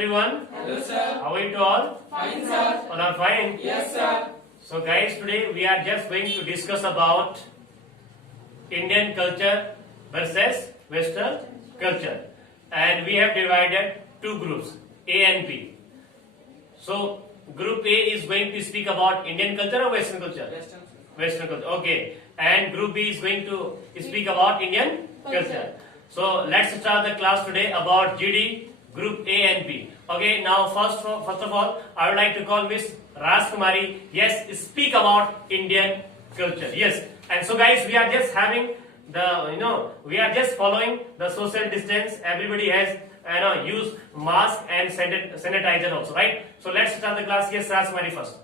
everyone. Hello, sir. How are you all? Fine, sir. All are fine. Yes, sir. So guys, today we are just going to discuss about Indian culture versus Western culture, and we have divided two groups, A and B. So group A is going to speak about Indian culture or Western culture? Western. Western culture. Okay. And group B is going to speak about Indian culture. So let's start the class today about GD group A and B. Okay. Now first of all, I would like to call Miss Rajkumari. Yes, speak about Indian culture. Yes. And so guys, we are just having we are just following the social distance. Everybody has use mask and sanitizer also, right? So let's start the class. Yes, Rajkumari first.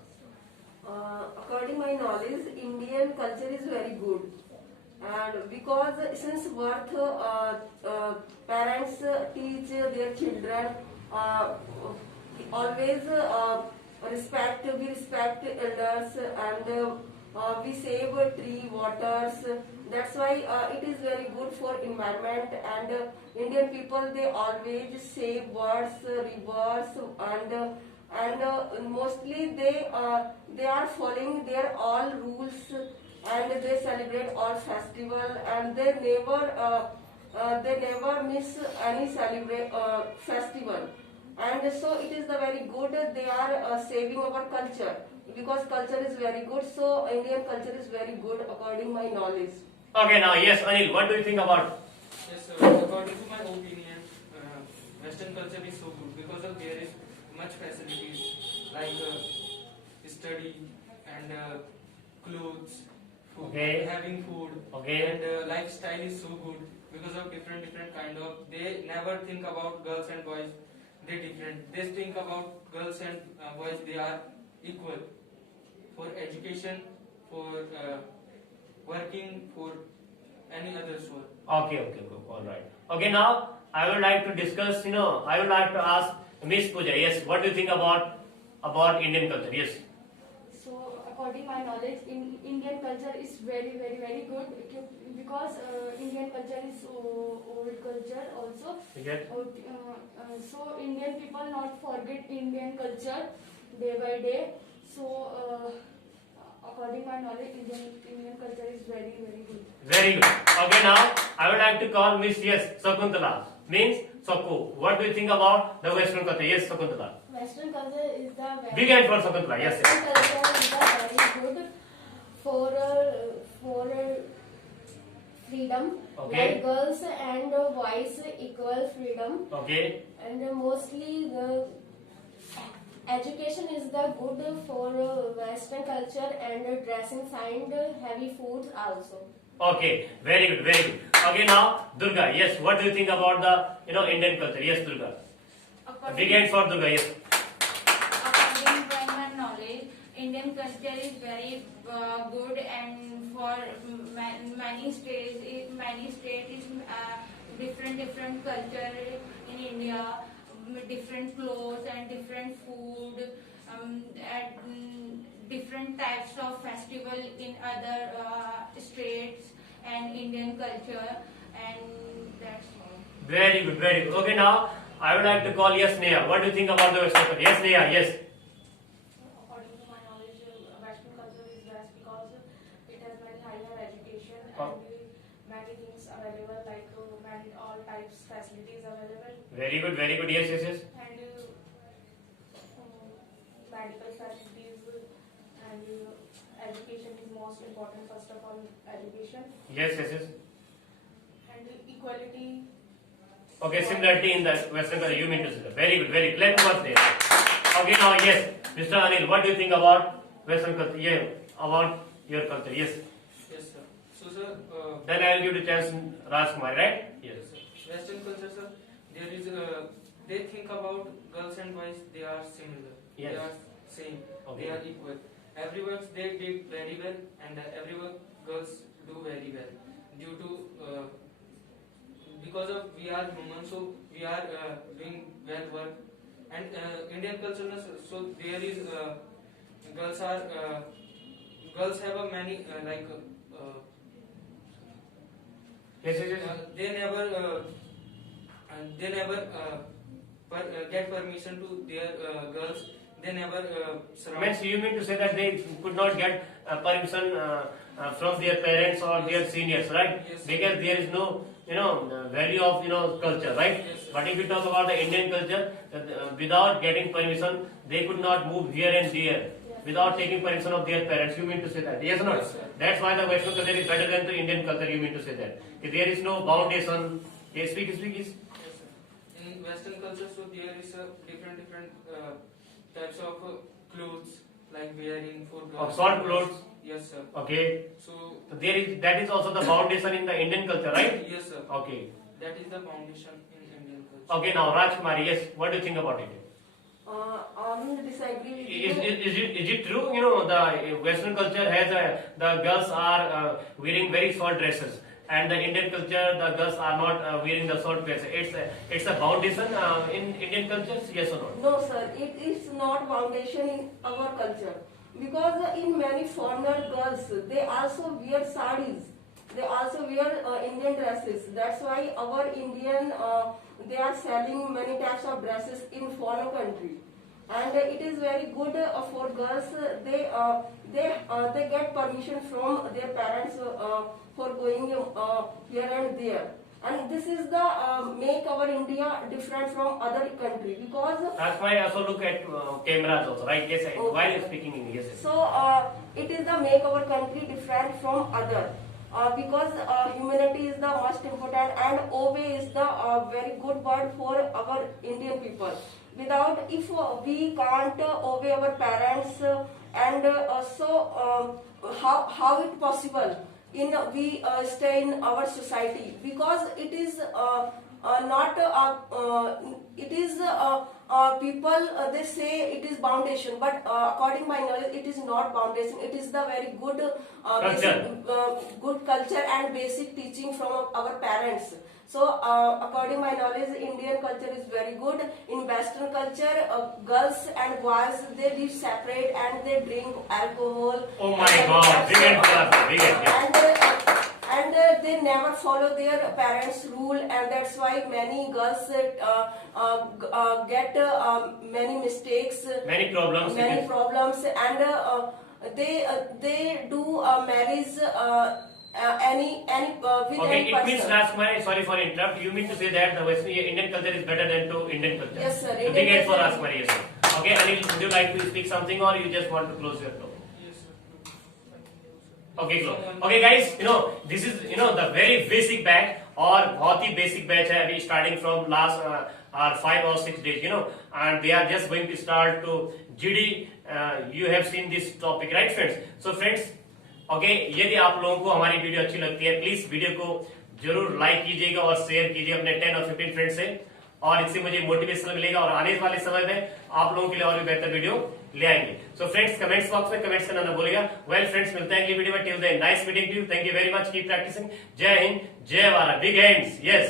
According my knowledge, Indian culture is very good, and because since birth, parents teach their children always we respect elders, and we save tree waters. That's why it is very good for environment, and Indian people, they always save birds, rivers, and mostly they are following their all rules, and they celebrate all festival, and they never miss any festival. And so it is the very good, they are saving our culture, because culture is very good. So Indian culture is very good according my knowledge. Okay, now yes, Anil, what do you think about? Yes, sir. According to my opinion, Western culture is so good because of there is much facilities like study and clothes, food, Okay. having food, Okay. and lifestyle is so good because of different kind of. They never think about girls and boys. They different. They think about girls and boys. They are equal for education, for working, for any other sort. Okay, all right. Okay, now I would like to discuss. I would like to ask Miss Pooja. Yes, what do you think about Indian culture? Yes. So, according my knowledge, Indian culture is very good because Indian culture is old culture also. Yes. So, Indian people not forget Indian culture day by day. So, according my knowledge, Indian culture is very good. Very good. Okay, now I would like to call Miss Sakuntala. Means Saku. What do you think about the Western culture? Yes, Sakuntala. Western culture is the very Big hand for Sakuntala. Yes. Western culture is the very good for freedom. Okay. Like girls and boys equal freedom. Okay. And mostly the education is the good for Western culture, and dressing sign heavy foods also. Okay. Very good. Very good. Okay, now Durga. Yes. What do you think about the Indian culture? Yes, Durga. Big hand for Durga. Yes. According to my knowledge, Indian culture is very good, and for many states is different culture in India, different clothes and different food, and different types of festival in other states and Indian culture, and that's all. Very good. Very good. Okay, now I would like to call Neha. What do you think about the Western culture? Yes, Neha. Yes. According to my knowledge, Western culture is best because it has many higher education Oh. and many things available, like many all types facilities available, Very good. Very good. Yes. and medical facilities, and education is most important. First of all, education Yes. Yes. and equality. Okay, similarity in the Western culture, you mean to say. Very good, very good. Let me first there. Okay, now yes, Mr. Anil, what do you think about Western culture? Yeah, about your culture. Yes. Yes, sir. So, sir. Then I will give the chance to Rajkumari, right? Yes. Yes, sir. Western culture, sir. There is they think about girls and boys. They are similar. Yes. They are same. Okay. They are equal. Every work they did very well, and every work girls do very well. Due to because of we are human, so we are doing well work. And Indian culture, so there is girls have a many Yes. they never get permission to their girls. They never surround. Means you mean to say that they could not get permission from their parents or their seniors, right? Yes. Because there is no, value of, culture, right? Yes, sir. But if you talk about the Indian culture, without getting permission, they could not move here and there without taking permission of their parents. You mean to say that? Yes or not? Yes, sir. That's why the Western culture is better than the Indian culture. You mean to say that? If there is no foundation. Yes, speak. Yes, sir. In Western culture, so there is different types of clothes like wearing for girls. Of short clothes. Yes, sir. Okay. So So that is also the foundation in the Indian culture, right? yes, sir. Okay. That is the foundation in Indian culture. Okay, now Rajkumari, yes, what do you think about it? I disagree with Is, you. is it true? The Western culture has the girls are wearing very short dresses, and the Indian culture the girls are not wearing the short dresses. It's a foundation in Indian culture, yes or not? No, sir, it is not foundation in our culture. Because in many foreigner girls, they also wear sarees. They also wear Indian dresses. That's why our Indian, they are selling many types of dresses in foreign country. And it is very good for girls. They get permission from their parents for going here and there. And this is the make our India different from other country because That's why I also look at cameras also, right? Yes, Okay. while you're speaking English. Yes. so it is the make our country different from other. Because humanity is the most important and obey is the very good word for our Indian people. Without if we can't obey our parents and how it possible in we stay in our society because it is not it is people they say it is foundation but according to my knowledge it is not foundation, it is the very good good culture and basic teaching from our parents. So according to my knowledge Indian culture is very good. In Western culture girls and boys they live separate and they drink alcohol. Oh my God, brilliant, brilliant. And they never follow their parents' rule, and that's why many girls get many mistakes, Many problems. many problems, and they do marriage any with Okay, any it means person. Rajkumari, sorry for interrupt. You mean to say that the Western Indian culture is better than to Indian culture? Yes, sir. So Indian big hand for culture- Rajkumari, yes, sir. Okay, Anil, would you like to speak something or you just want to close your talk? Yes, sir. Okay, close. Okay, guys, this is the very basic batch और बहुत ही basic batch है अभी starting from last 5 or 6 days, and they are just going to start to GD. You have seen this topic, right, friends? So, friends, okay, यदि आप लोगों को हमारी video अच्छी लगती है प्लीज वीडियो को जरूर लाइक कीजिएगा और शेयर कीजिए अपने 10 और 15 फ्रेंड से, और इससे मुझे मोटिवेशन मिलेगा और आने वाले समय में आप लोगों के लिए और भी बेहतर वीडियो ले आएंगे. सो फ्रेंड्स, कमेंट्स बॉक्स में कमेंट्स करना ना भूलिएगा. वेल फ्रेंड्स, मिलते हैं अगली वीडियो में. Till then nice meeting to you. Thank you very much. Keep practising. Jai Hind, जय भारत. Big hands. यस.